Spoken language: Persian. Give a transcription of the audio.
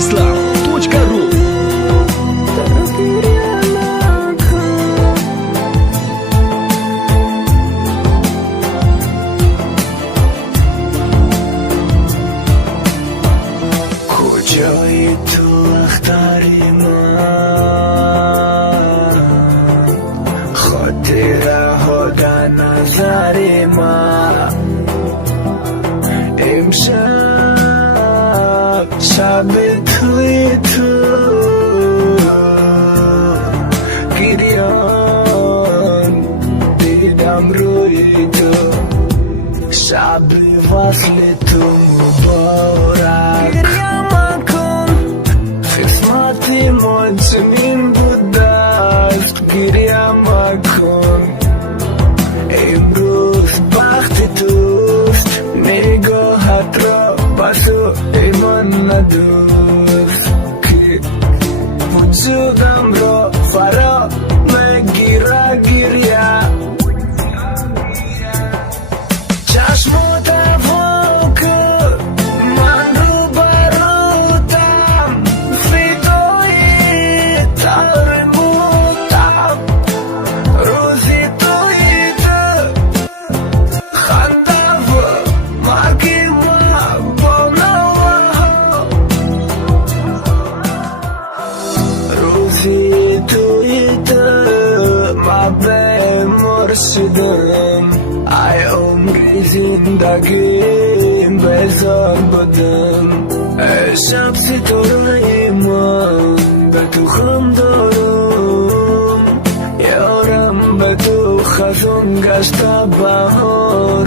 Islam.ru. کجایی تو اختری من، خاطره ها در نظر من. امشب شب توی تو گریان دیدم روی تو، شب وصل تو مبارک. گریه مکن قسمتی ما چنین بوده است، گریه مکن امروز بخت توست، نگاهت را بسو ایمان ندوست که وجودم را فرا میگیره گریه. چشمات وا کن من رو بروتم، فدای تار موتم روزی توی تو، خنده و مرگی ما با نوها. روزی توی تو ما به مرشدم، ای عمری زندگیم بزار بدم. ای شب ستاره من به تو خم دارم، یارم به تو خزان گشته بهارم.